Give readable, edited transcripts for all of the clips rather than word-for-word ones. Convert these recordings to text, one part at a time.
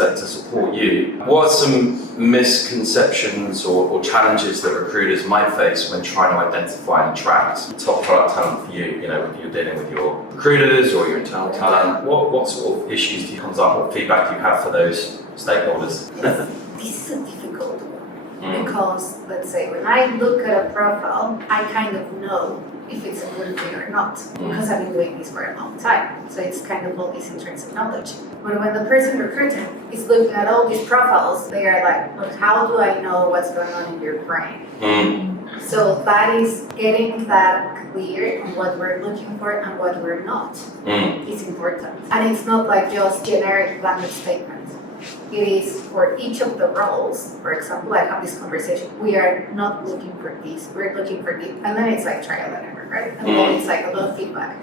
set to support you. What are some misconceptions or challenges that recruiters might face when trying to identify and attract top product talent for you? You know, when you're dealing with your recruiters or your internal talent, what sort of issues do you come up with, feedback do you have for those stakeholders? This is a difficult one because, let's say, when I look at a profile, I kind of know if it's a good fit or not because I've been doing this for a long time. So it's kind of all this intrinsic knowledge. But when the person recruiting is looking at all these profiles, they are like, but how do I know what's going on in your brain? So that is getting that clear on what we're looking for and what we're not is important. And it's not like just generic blanket statement. It is for each of the roles. For example, I have this conversation. We are not looking for this. We're looking for this. And then it's like trial and error, right? And then it's like a little feedback.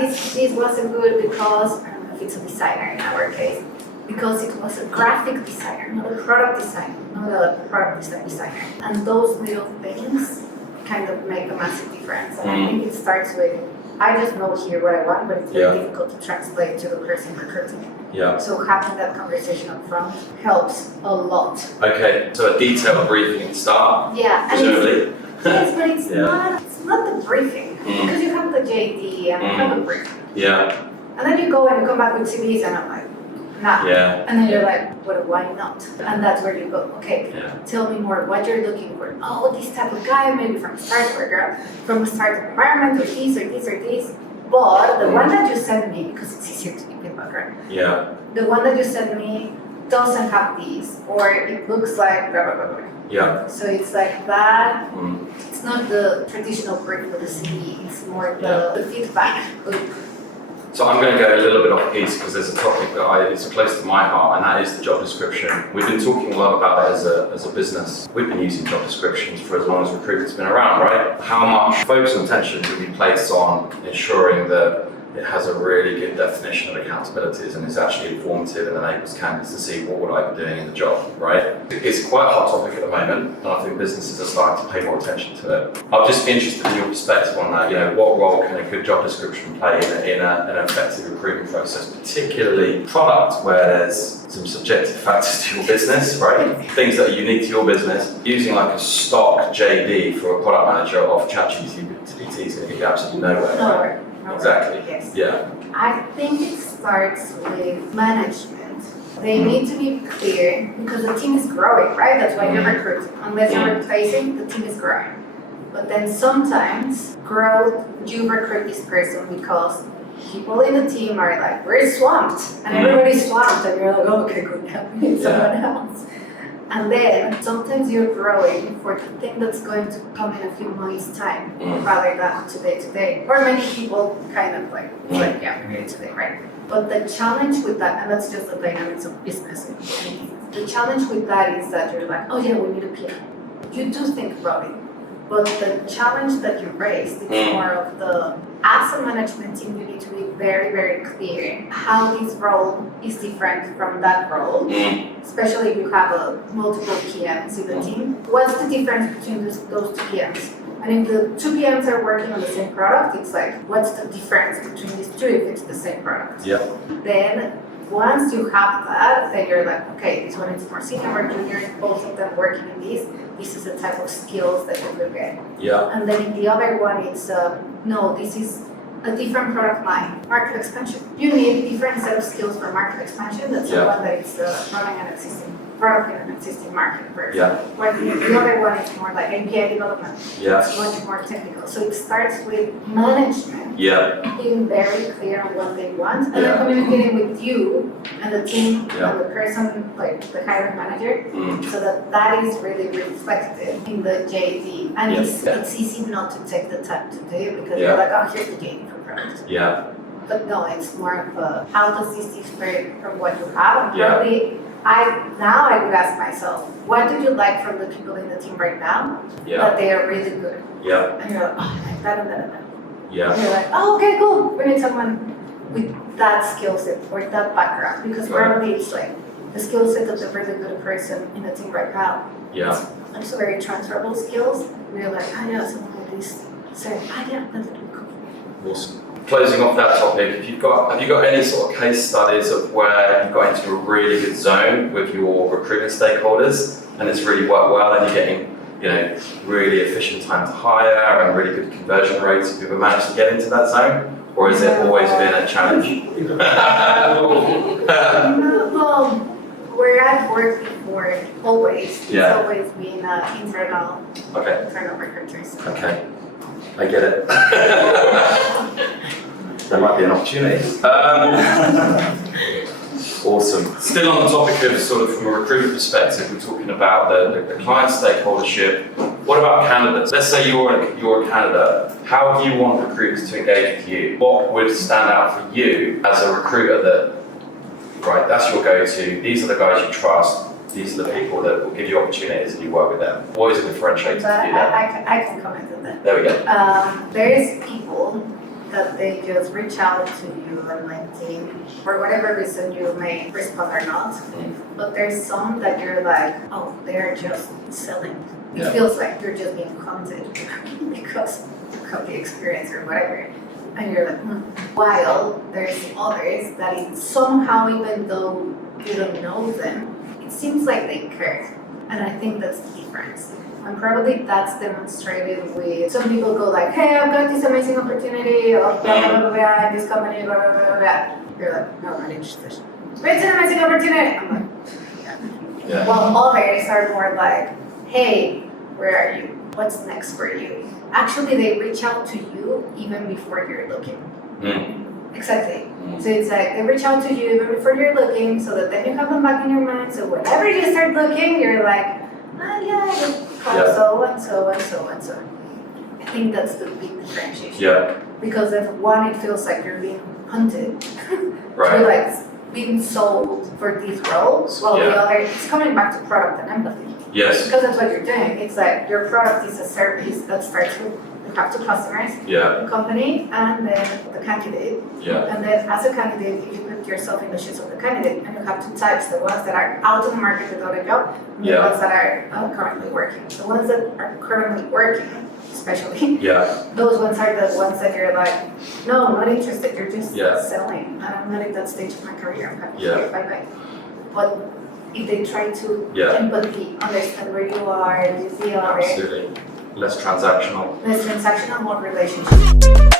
This wasn't good because, I don't know if it's a designer in our case, because it was a graphic designer, not a product designer, not a product designer. And those little things kind of make a massive difference. And I think it starts with, I just know here what I want, but it's very difficult to translate to the person recruiting. So having that conversation up front helps a lot. Okay, so a detailed briefing at the start. Presumably. Yes, but it's not the briefing because you have the JD and you have a briefing. And then you go and come back with CVs and I'm like, nah. And then you're like, well, why not? And that's where you go, okay, tell me more what you're looking for. Oh, this type of guy, maybe from a startup or from a startup environment or this or this or this. But the one that you sent me, because it's easier to give feedback, right? The one that you sent me doesn't have these, or it looks like blah, blah, blah, blah. So it's like that. It's not the traditional brief for the CV, it's more the feedback loop. So I'm going to go a little bit off piece because there's a topic that is close to my heart, and that is the job description. We've been talking a lot about it as a business. We've been using job descriptions for as long as recruitment's been around, right? How much focus and attention do we place on ensuring that it has a really good definition of accountabilities and is actually informative and enables candidates to see what would I be doing in the job, right? It's quite a hot topic at the moment, and I think businesses are starting to pay more attention to it. I'll just be interested in your perspective on that. You know, what role can a good job description play in an effective recruitment process, particularly product where there's some subjective factors to your business, right? Things that are unique to your business. Using like a stock JD for a product manager off ChatGPT is going to get you absolutely nowhere. Nowhere. Exactly. Yes. I think it starts with management. They need to be clear because the team is growing, right? That's why you're recruiting. Unless you're replacing, the team is growing. But then sometimes you recruit this person because people in the team are like, we're swamped. And everybody's swamped. And you're like, oh, okay, good, now we need someone else. And then sometimes you're growing for the thing that's going to come in a few months' time rather than today. Or many people kind of like yeah, we're here today, right? But the challenge with that, and that's just the dynamics of business. The challenge with that is that you're like, oh yeah, we need a PM. You do think about it. But the challenge that you raised is more of as a management team, you need to be very, very clear how this role is different from that role, especially if you have multiple PMs in the team. What's the difference between those two PMs? And if the two PMs are working on the same product, it's like, what's the difference between these two if it's the same product? Then once you have that, then you're like, okay, this one is more senior or junior, both of them working in this is the type of skills that you will get. And then in the other one, it's, no, this is a different product line, market expansion. You need a different set of skills for market expansion. That's the one that is running an existing product in an existing market, for example. While the other one is more like API development. It's much more technical. So it starts with management being very clear on what they want and then communicating with you and the team and the person, like the hiring manager, so that is really reflected in the JD. And it's easy not to take the time to do it because you're like, oh, here's the JD for product. But no, it's more of how does this differ from what you have? And probably I would ask myself, what do you like from the people in the team right now that they are really good? And you're like, oh, I like that and that and that. And you're like, oh, okay, cool. We need someone with that skill set or that background because probably it's like the skill set of the really good person in the team right now. It's very transferable skills. And you're like, oh yeah, someone like this. So, that's cool. Awesome. closing off that topic, have you got any sort of case studies of where you've got into a really good zone with your recruitment stakeholders and it's really worked well and you're getting, really efficient time to hire and really good conversion rates? Have you ever managed to get into that zone? Or has it always been a challenge? Well, where I've worked before, always, it's always been internal recruiters. Okay, I get it. There might be an opportunity. Awesome. Still on the topic of sort of from a recruitment perspective, we're talking about the client stakeholdership. What about candidates? Let's say you're a candidate. How do you want recruiters to engage with you? What would stand out for you as a recruiter that, right, that's your go-to, these are the guys you trust, these are the people that will give you opportunities and you work with them? What is a differentiator for you there? I can comment on that. There we go. There is people that they just reach out to you on LinkedIn for whatever reason you may respond or not. But there's some that you're like, oh, they're just selling. It feels like you're just being hunted because of the experience or whatever. And you're like, While there's others that somehow, even though you don't know them, it seems like they care. And I think that's the difference. And probably that's demonstrated with some people go like, hey, I've got this amazing opportunity of blah, blah, blah, blah, in this company, blah, blah, blah, blah. You're like, no, I'm not interested. But it's an amazing opportunity. I'm like, yeah. While others are more like, hey, where are you? What's next for you? Actually, they reach out to you even before you're looking. Exactly. So it's like they reach out to you even before you're looking so that then you have them back in your mind. So whenever you start looking, you're like, so and so and so and so. I think that's the big differentiation. Yeah. Because if one, it feels like you're being hunted. Right. You're like being sold for these roles, while the other, it's coming back to product and empathy. Yes. Because that's what you're doing. It's like your product is a service that starts with you have two customers, the company, and then the candidate. And then as a candidate, if you put yourself in the shoes of the candidate, and you have two types, the ones that are out in the market without a job, and the ones that are currently working. The ones that are currently working, especially, those ones are the ones that you're like, no, I'm not interested, you're just selling. And I'm not at that stage of my career, I'm happy to bye-bye. But if they try to empathy, understand where you are, use the other. Absolutely. Less transactional. More relationship.